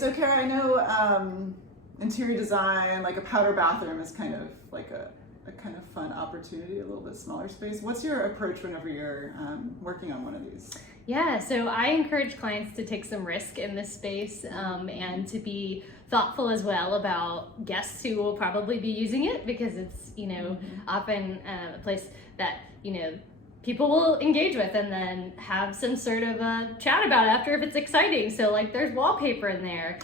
So Kara, I know interior design, like a powder bathroom is kind of like a kind of fun opportunity, a little bit smaller space. What's your approach whenever you're working on one of these? Yeah, so I encourage clients to take some risk in this space and to be thoughtful as well about guests who will probably be using it, because it's, often a place that, people will engage with and then have some sort of a chat about after if it's exciting. So like there's wallpaper in there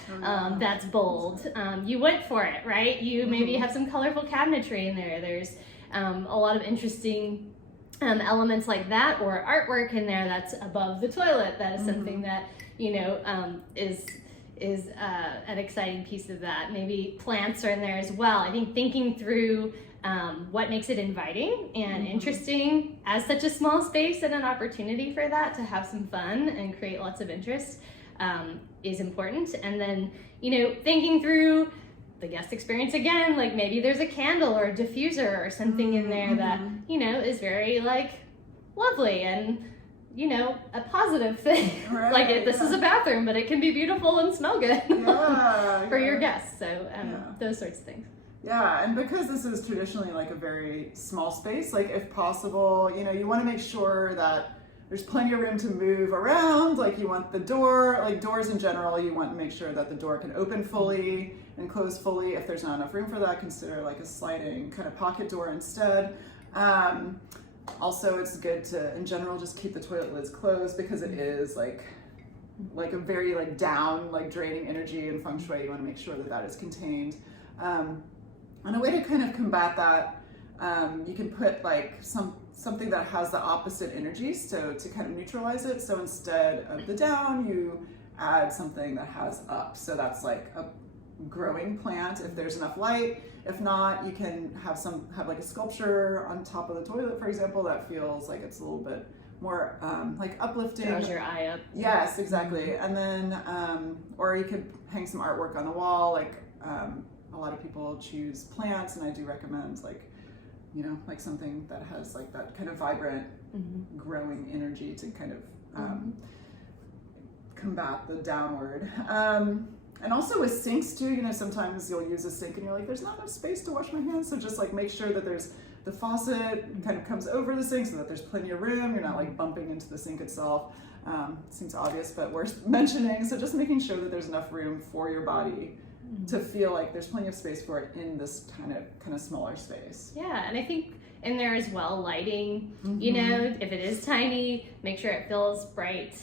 that's bold. You went for it, right? You maybe have some colorful cabinetry in there. There's a lot of interesting elements like that, or artwork in there that's above the toilet. That is something that is an exciting piece of that. Maybe plants are in there as well. I think thinking through what makes it inviting and interesting as such a small space, and an opportunity for that to have some fun and create lots of interest is important. And then thinking through the guest experience again, like maybe there's a candle or a diffuser or something in there that is very like lovely and a positive thing. Right, like this is a bathroom, but it can be beautiful and smell good for your guests. So those sorts of things. Yeah, and because this is traditionally like a very small space, like if possible, you want to make sure that there's plenty of room to move around. Like you want the door, like doors in general, you want to make sure that the door can open fully and close fully. If there's not enough room for that, consider like a sliding kind of pocket door instead. Also, it's good to, in general, just keep the toilet lids closed, because it is like a very like down, like draining energy in Feng Shui. You want to make sure that that is contained. And a way to kind of combat that, you can put like something that has the opposite energy, so to kind of neutralize it. So instead of the down, you add something that has up. So that's like a growing plant if there's enough light. If not, you can have like a sculpture on top of the toilet, for example, that feels like it's a little bit more like uplifting. Draws your eye up. Yes, exactly. And then, or you could hang some artwork on the wall. Like a lot of people choose plants, and I do recommend like something that has like that kind of vibrant growing energy to kind of combat the downward. And also with sinks too, sometimes you'll use a sink and you're like, there's not enough space to wash my hands. So just like make sure that there's the faucet kind of comes over the sink so that there's plenty of room. You're not like bumping into the sink itself. Seems obvious, but worth mentioning. So just making sure that there's enough room for your body to feel like there's plenty of space for it in this kind of smaller space. Yeah, and I think in there as well, lighting, if it is tiny, make sure it feels bright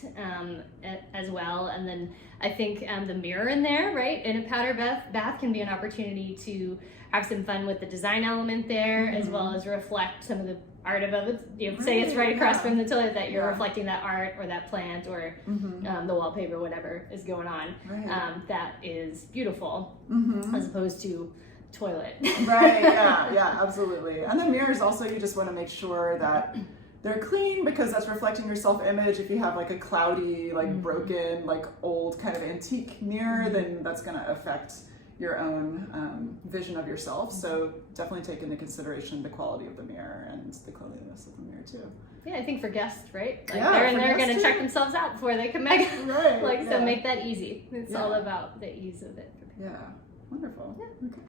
as well. And then I think the mirror in there, right, in a powder bath can be an opportunity to have some fun with the design element there, as well as reflect some of the art of it. Say it's right across from the toilet, that you're reflecting that art or that plant or the wallpaper, whatever is going on. That is beautiful, as opposed to toilet. Right, yeah, absolutely. And the mirrors also, you just want to make sure that they're clean, because that's reflecting your self-image. If you have like a cloudy, like broken, like old kind of antique mirror, then that's going to affect your own vision of yourself. So definitely take into consideration the quality of the mirror and the cleanliness of the mirror too. Yeah, I think for guests, right? Like they're going to check themselves out before they come back. Right. So make that easy. It's all about the ease of it. Yeah, wonderful. Yeah. Okay.